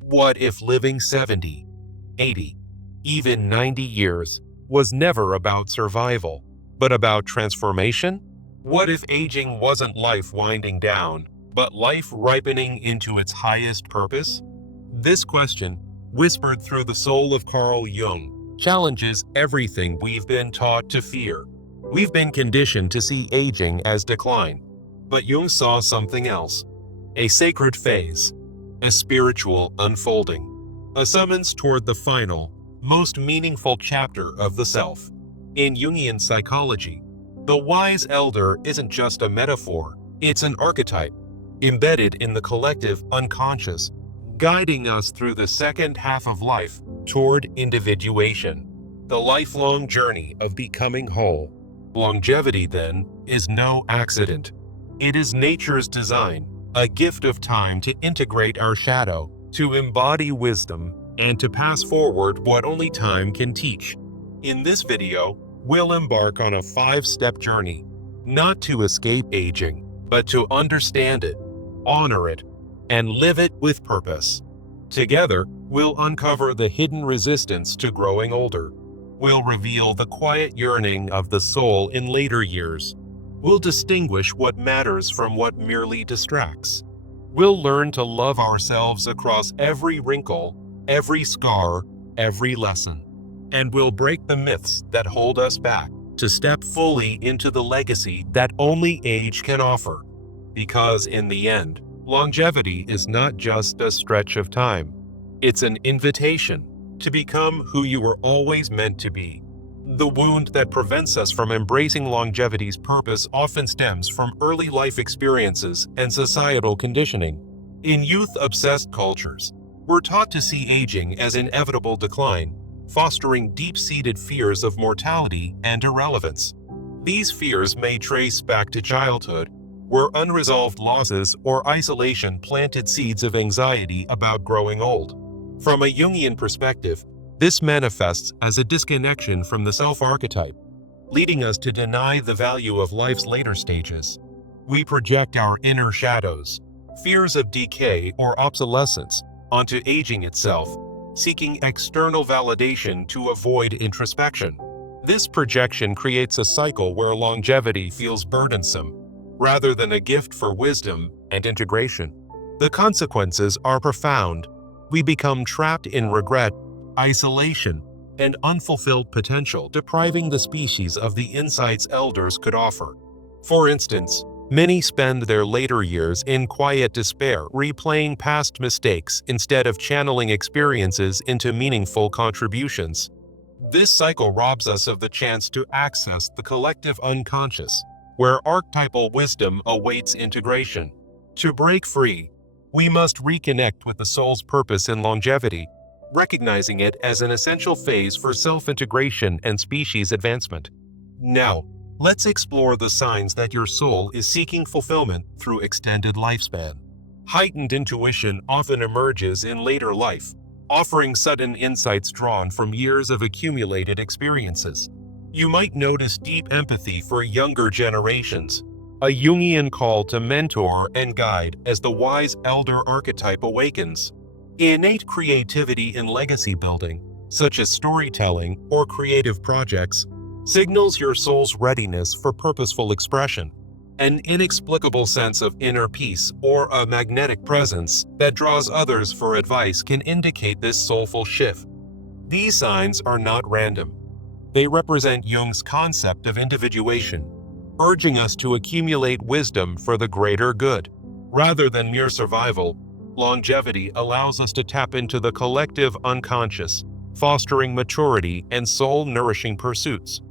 What if living 70, 80, even 90 years was never about survival, but about transformation? What if aging wasn't life winding down, but life ripening into its highest purpose? This question, whispered through the soul of Carl Jung, challenges everything we've been taught to fear. We've been conditioned to see aging as decline, but Jung saw something else: a sacred phase, a spiritual unfolding, a summons toward the final, most meaningful chapter of the self. In Jungian psychology, the wise elder isn't just a metaphor, it's an archetype, embedded in the collective unconscious, guiding us through the second half of life toward individuation, the lifelong journey of becoming whole. Longevity, then, is no accident. It is nature's design, a gift of time to integrate our shadow, to embody wisdom, and to pass forward what only time can teach. In this video, we'll embark on a 5-step journey, not to escape aging, but to understand it, honor it, and live it with purpose. Together, we'll uncover the hidden resistance to growing older. We'll reveal the quiet yearning of the soul in later years. We'll distinguish what matters from what merely distracts. We'll learn to love ourselves across every wrinkle, every scar, every lesson. And we'll break the myths that hold us back to step fully into the legacy that only age can offer. Because in the end, longevity is not just a stretch of time. It's an invitation to become who you were always meant to be. The wound that prevents us from embracing longevity's purpose often stems from early life experiences and societal conditioning. In youth-obsessed cultures, we're taught to see aging as inevitable decline, fostering deep-seated fears of mortality and irrelevance. These fears may trace back to childhood, where unresolved losses or isolation planted seeds of anxiety about growing old. From a Jungian perspective, this manifests as a disconnection from the self-archetype, leading us to deny the value of life's later stages. We project our inner shadows, fears of decay or obsolescence, onto aging itself, seeking external validation to avoid introspection. This projection creates a cycle where longevity feels burdensome, rather than a gift for wisdom and integration. The consequences are profound. We become trapped in regret, isolation, and unfulfilled potential, depriving the species of the insights elders could offer. For instance, many spend their later years in quiet despair, replaying past mistakes instead of channeling experiences into meaningful contributions. This cycle robs us of the chance to access the collective unconscious, where archetypal wisdom awaits integration. To break free, we must reconnect with the soul's purpose in longevity, recognizing it as an essential phase for self-integration and species advancement. Now, let's explore the signs that your soul is seeking fulfillment through extended lifespan. Heightened intuition often emerges in later life, offering sudden insights drawn from years of accumulated experiences. You might notice deep empathy for younger generations, a Jungian call to mentor and guide as the wise elder archetype awakens. Innate creativity in legacy building, such as storytelling or creative projects, signals your soul's readiness for purposeful expression. An inexplicable sense of inner peace or a magnetic presence that draws others for advice can indicate this soulful shift. These signs are not random. They represent Jung's concept of individuation, urging us to accumulate wisdom for the greater good. Rather than mere survival, longevity allows us to tap into the collective unconscious, fostering maturity and soul-nourishing pursuits.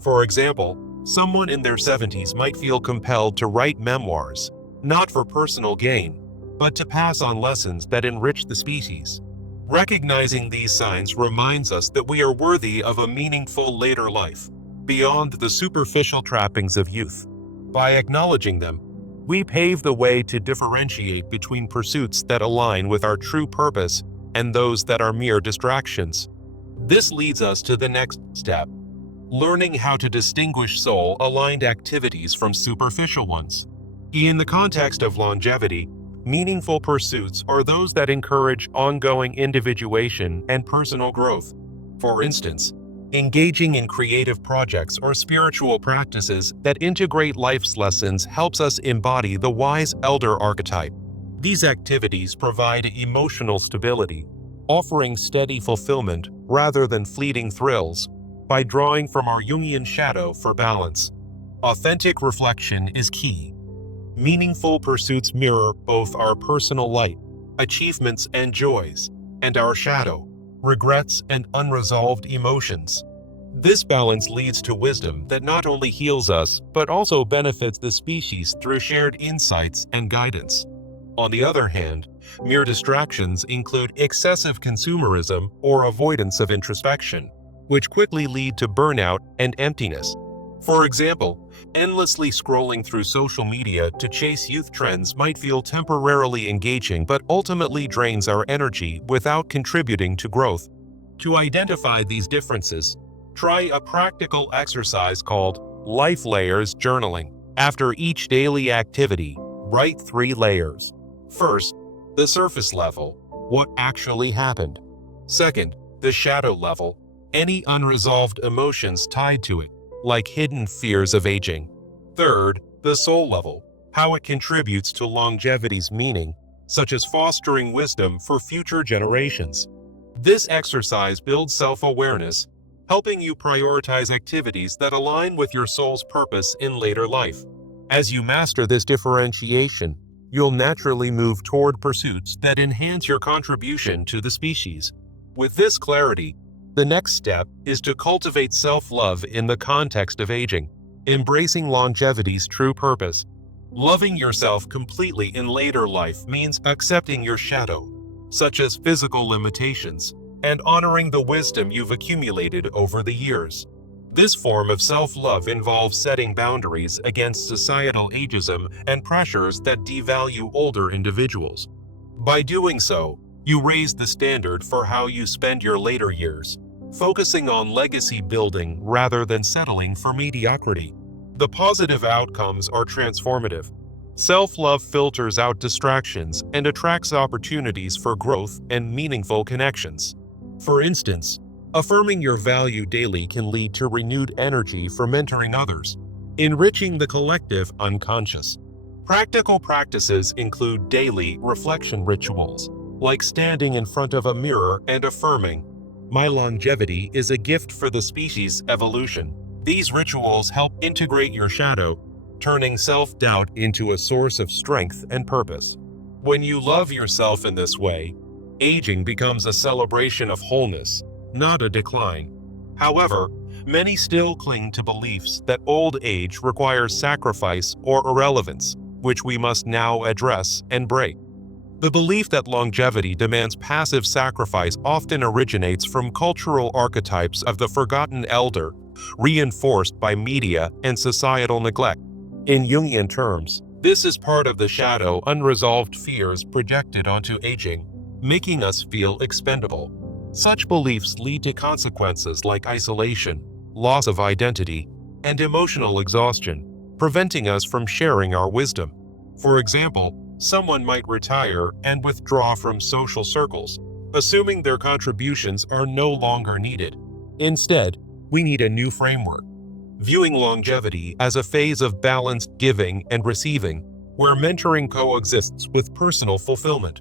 For example, someone in their 70s might feel compelled to write memoirs, not for personal gain, but to pass on lessons that enrich the species. Recognizing these signs reminds us that we are worthy of a meaningful later life, beyond the superficial trappings of youth. By acknowledging them, we pave the way to differentiate between pursuits that align with our true purpose and those that are mere distractions. This leads us to the next step: learning how to distinguish soul-aligned activities from superficial ones. In the context of longevity, Meaningful pursuits are those that encourage ongoing individuation and personal growth. For instance, engaging in creative projects or spiritual practices that integrate life's lessons helps us embody the wise elder archetype. These activities provide emotional stability, offering steady fulfillment rather than fleeting thrills, by drawing from our Jungian shadow for balance. Authentic reflection is key. Meaningful pursuits mirror both our personal light, achievements and joys, and our shadow, regrets and unresolved emotions. This balance leads to wisdom that not only heals us, but also benefits the species through shared insights and guidance. On the other hand, mere distractions include excessive consumerism or avoidance of introspection, which quickly lead to burnout and emptiness. For example, endlessly scrolling through social media to chase youth trends might feel temporarily engaging but ultimately drains our energy without contributing to growth. To identify these differences, try a practical exercise called Life Layers Journaling. After each daily activity, write 3 layers. First, the surface level, what actually happened. Second, the shadow level, any unresolved emotions tied to it, like hidden fears of aging. Third, the soul level, how it contributes to longevity's meaning, such as fostering wisdom for future generations. This exercise builds self-awareness, helping you prioritize activities that align with your soul's purpose in later life. As you master this differentiation, you'll naturally move toward pursuits that enhance your contribution to the species. With this clarity, the next step is to cultivate self-love in the context of aging, embracing longevity's true purpose. Loving yourself completely in later life means accepting your shadow, such as physical limitations, and honoring the wisdom you've accumulated over the years. This form of self-love involves setting boundaries against societal ageism and pressures that devalue older individuals. By doing so, you raise the standard for how you spend your later years, focusing on legacy building rather than settling for mediocrity. The positive outcomes are transformative. Self-love filters out distractions and attracts opportunities for growth and meaningful connections. For instance, affirming your value daily can lead to renewed energy for mentoring others, enriching the collective unconscious. Practical practices include daily reflection rituals, like standing in front of a mirror and affirming, "My longevity is a gift for the species' evolution." These rituals help integrate your shadow, turning self-doubt into a source of strength and purpose. When you love yourself in this way, aging becomes a celebration of wholeness, not a decline. However, many still cling to beliefs that old age requires sacrifice or irrelevance, which we must now address and break. The belief that longevity demands passive sacrifice often originates from cultural archetypes of the forgotten elder, reinforced by media and societal neglect. In Jungian terms, this is part of the shadow unresolved fears projected onto aging, making us feel expendable. Such beliefs lead to consequences like isolation, loss of identity, and emotional exhaustion, preventing us from sharing our wisdom. For example, someone might retire and withdraw from social circles, assuming their contributions are no longer needed. Instead, we need a new framework, viewing longevity as a phase of balanced giving and receiving, where mentoring coexists with personal fulfillment.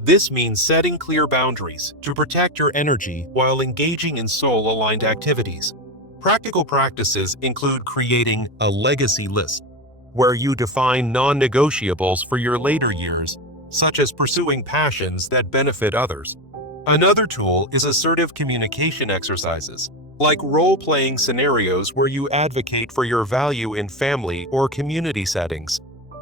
This means setting clear boundaries to protect your energy while engaging in soul-aligned activities. Practical practices include creating a legacy list, where you define non-negotiables for your later years, such as pursuing passions that benefit others. Another tool is assertive communication exercises, like role-playing scenarios where you advocate for your value in family or community settings.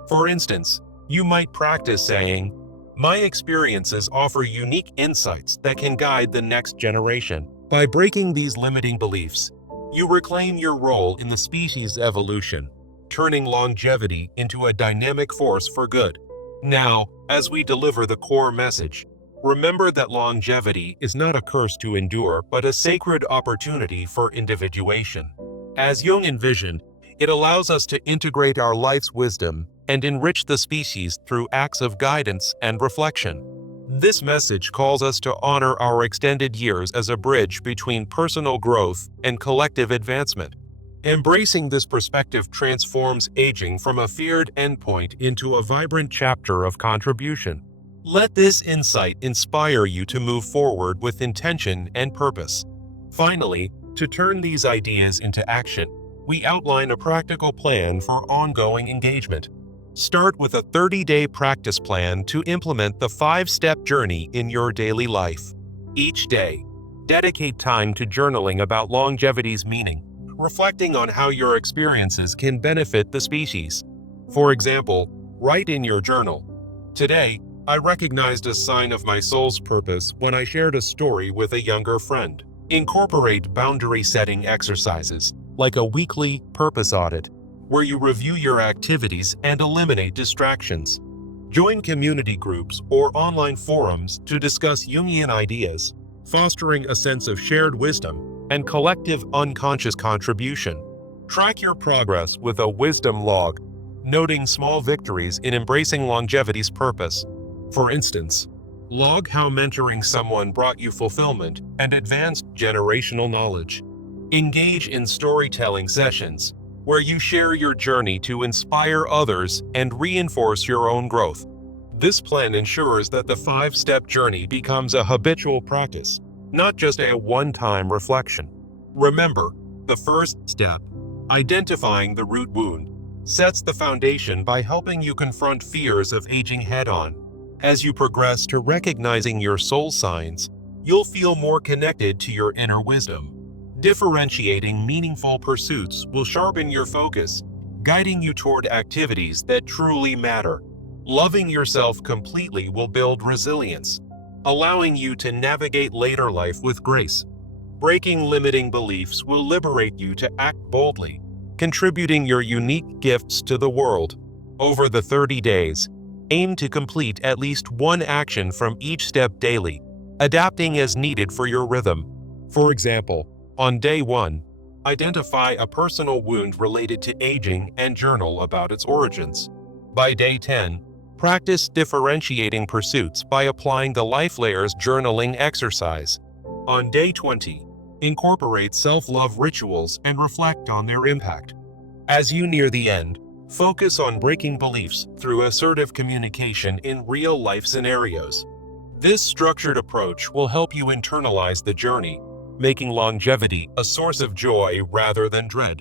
For instance, you might practice saying, "My experiences offer unique insights that can guide the next generation." By breaking these limiting beliefs, you reclaim your role in the species' evolution, turning longevity into a dynamic force for good. Now, as we deliver the core message, remember that longevity is not a curse to endure, but a sacred opportunity for individuation. As Jung envisioned, it allows us to integrate our life's wisdom, and enrich the species through acts of guidance and reflection. This message calls us to honor our extended years as a bridge between personal growth and collective advancement. Embracing this perspective transforms aging from a feared endpoint into a vibrant chapter of contribution. Let this insight inspire you to move forward with intention and purpose. Finally, to turn these ideas into action, we outline a practical plan for ongoing engagement. Start with a 30-day practice plan to implement the 5-step journey in your daily life. Each day, dedicate time to journaling about longevity's meaning, reflecting on how your experiences can benefit the species. For example, write in your journal, "Today, I recognized a sign of my soul's purpose when I shared a story with a younger friend." Incorporate boundary-setting exercises, like a weekly purpose audit, where you review your activities and eliminate distractions. Join community groups or online forums to discuss Jungian ideas, fostering a sense of shared wisdom and collective unconscious contribution. Track your progress with a wisdom log, noting small victories in embracing longevity's purpose. For instance, log how mentoring someone brought you fulfillment and advanced generational knowledge. Engage in storytelling sessions, where you share your journey to inspire others and reinforce your own growth. This plan ensures that the 5-step journey becomes a habitual practice, not just a one-time reflection. Remember, the first step, identifying the root wound, sets the foundation by helping you confront fears of aging head-on. As you progress to recognizing your soul signs, you'll feel more connected to your inner wisdom. Differentiating meaningful pursuits will sharpen your focus, guiding you toward activities that truly matter. Loving yourself completely will build resilience, allowing you to navigate later life with grace. Breaking limiting beliefs will liberate you to act boldly, contributing your unique gifts to the world. Over the 30 days, aim to complete at least one action from each step daily, adapting as needed for your rhythm. For example, on day 1, identify a personal wound related to aging and journal about its origins. By day 10, practice differentiating pursuits by applying the Life Layers journaling exercise. On day 20, incorporate self-love rituals and reflect on their impact. As you near the end, focus on breaking beliefs through assertive communication in real-life scenarios. This structured approach will help you internalize the journey, making longevity a source of joy rather than dread.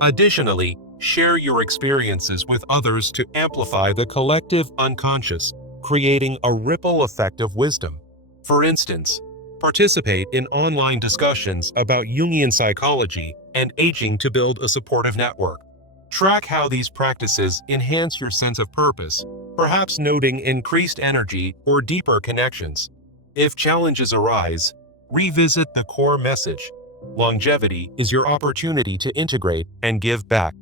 Additionally, share your experiences with others to amplify the collective unconscious, creating a ripple effect of wisdom. For instance, participate in online discussions about Jungian psychology and aging to build a supportive network. Track how these practices enhance your sense of purpose, perhaps noting increased energy or deeper connections. If challenges arise, revisit the core message. Longevity is your opportunity to integrate and give back.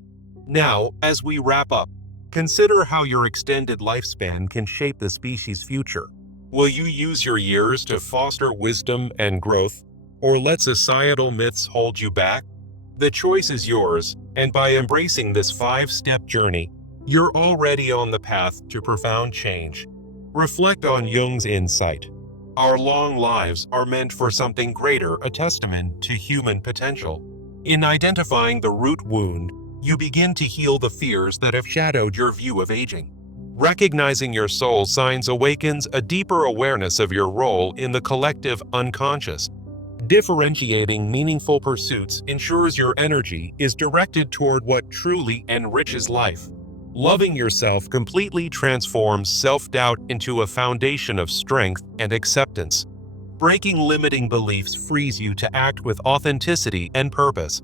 Now, as we wrap up, consider how your extended lifespan can shape the species' future. Will you use your years to foster wisdom and growth, or let societal myths hold you back? The choice is yours, and by embracing this 5-step journey, you're already on the path to profound change. Reflect on Jung's insight. Our long lives are meant for something greater, a testament to human potential. In identifying the root wound, you begin to heal the fears that have shadowed your view of aging. Recognizing your soul signs awakens a deeper awareness of your role in the collective unconscious. Differentiating meaningful pursuits ensures your energy is directed toward what truly enriches life. Loving yourself completely transforms self-doubt into a foundation of strength and acceptance. Breaking limiting beliefs frees you to act with authenticity and purpose.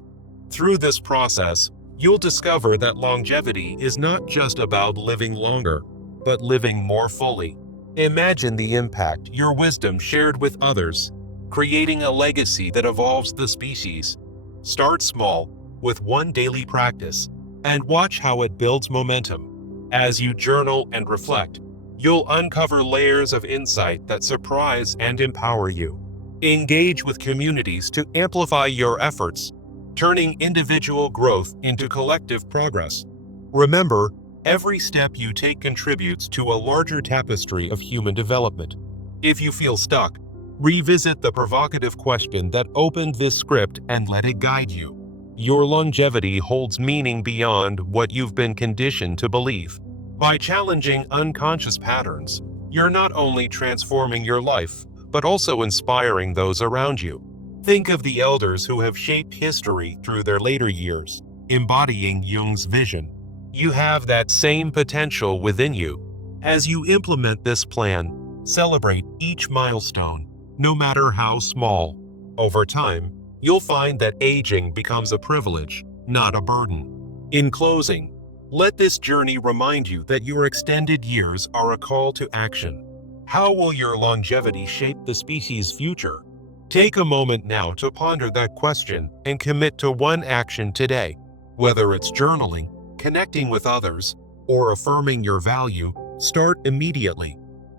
Through this process, you'll discover that longevity is not just about living longer, but living more fully. Imagine the impact your wisdom shared with others, creating a legacy that evolves the species. Start small, with one daily practice, and watch how it builds momentum. As you journal and reflect, you'll uncover layers of insight that surprise and empower you. Engage with communities to amplify your efforts, turning individual growth into collective progress. Remember, Every step you take contributes to a larger tapestry of human development. If you feel stuck, revisit the provocative question that opened this script and let it guide you. Your longevity holds meaning beyond what you've been conditioned to believe. By challenging unconscious patterns, you're not only transforming your life, but also inspiring those around you. Think of the elders who have shaped history through their later years, embodying Jung's vision. You have that same potential within you. As you implement this plan, celebrate each milestone, no matter how small. Over time, you'll find that aging becomes a privilege, not a burden. In closing, let this journey remind you that your extended years are a call to action. How will your longevity shape the species' future? Take a moment now to ponder that question and commit to one action today. Whether it's journaling, connecting with others, or affirming your value, start immediately.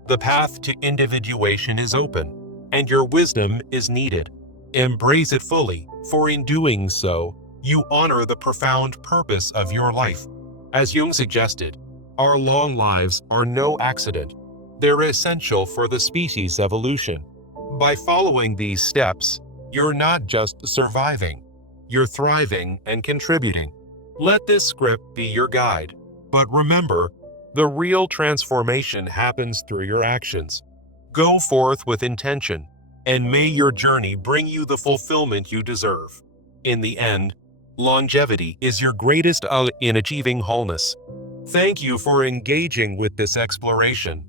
The path to individuation is open, and your wisdom is needed. Embrace it fully, for in doing so, you honor the profound purpose of your life. As Jung suggested, our long lives are no accident. They're essential for the species' evolution. By following these steps, you're not just surviving, you're thriving and contributing. Let this script be your guide. But remember, the real transformation happens through your actions. Go forth with intention, and may your journey bring you the fulfillment you deserve. In the end, longevity is your greatest in achieving wholeness. Thank you for engaging with this exploration.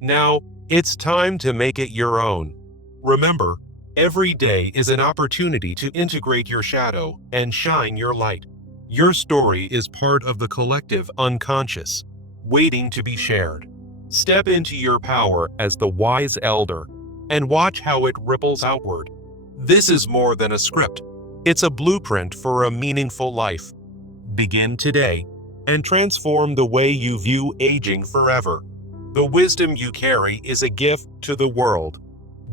Now, it's time to make it your own. Remember, every day is an opportunity to integrate your shadow and shine your light. Your story is part of the collective unconscious, waiting to be shared. Step into your power as the wise elder and watch how it ripples outward. This is more than a script. It's a blueprint for a meaningful life. Begin today and transform the way you view aging forever. The wisdom you carry is a gift to the world.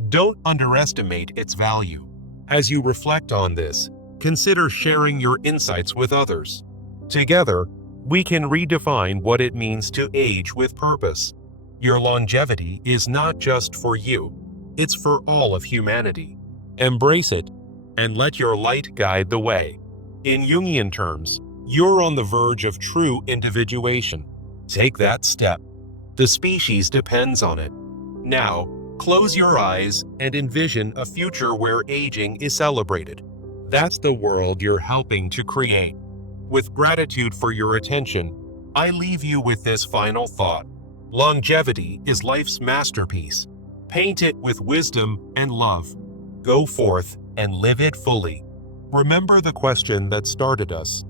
Don't underestimate its value. As you reflect on this, consider sharing your insights with others. Together, we can redefine what it means to age with purpose. Your longevity is not just for you, it's for all of humanity. Embrace it and let your light guide the way. In Jungian terms, you're on the verge of true individuation. Take that step. The species depends on it. Now, close your eyes and envision a future where aging is celebrated. That's the world you're helping to create. With gratitude for your attention, I leave you with this final thought. Longevity is life's masterpiece. Paint it with wisdom and love. Go forth and live it fully. Remember the question that started us.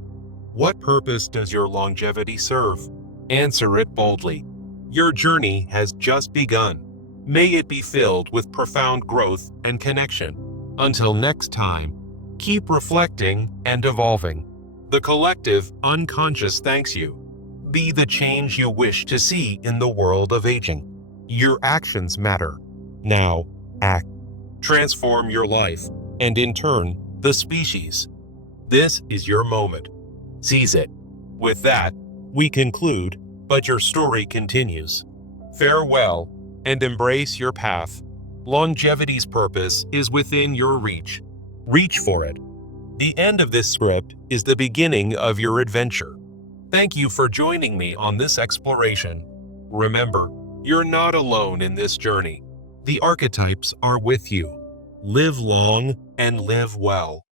What purpose does your longevity serve? Answer it boldly. Your journey has just begun. May it be filled with profound growth and connection. Until next time, keep reflecting and evolving. The collective unconscious thanks you. Be the change you wish to see in the world of aging. Your actions matter. Now, act. Transform your life, and in turn, the species. This is your moment. Seize it. With that, we conclude, but your story continues. Farewell, and embrace your path. Longevity's purpose is within your reach. Reach for it. The end of this script is the beginning of your adventure. Thank you for joining me on this exploration. Remember, you're not alone in this journey. The archetypes are with you. Live long and live well.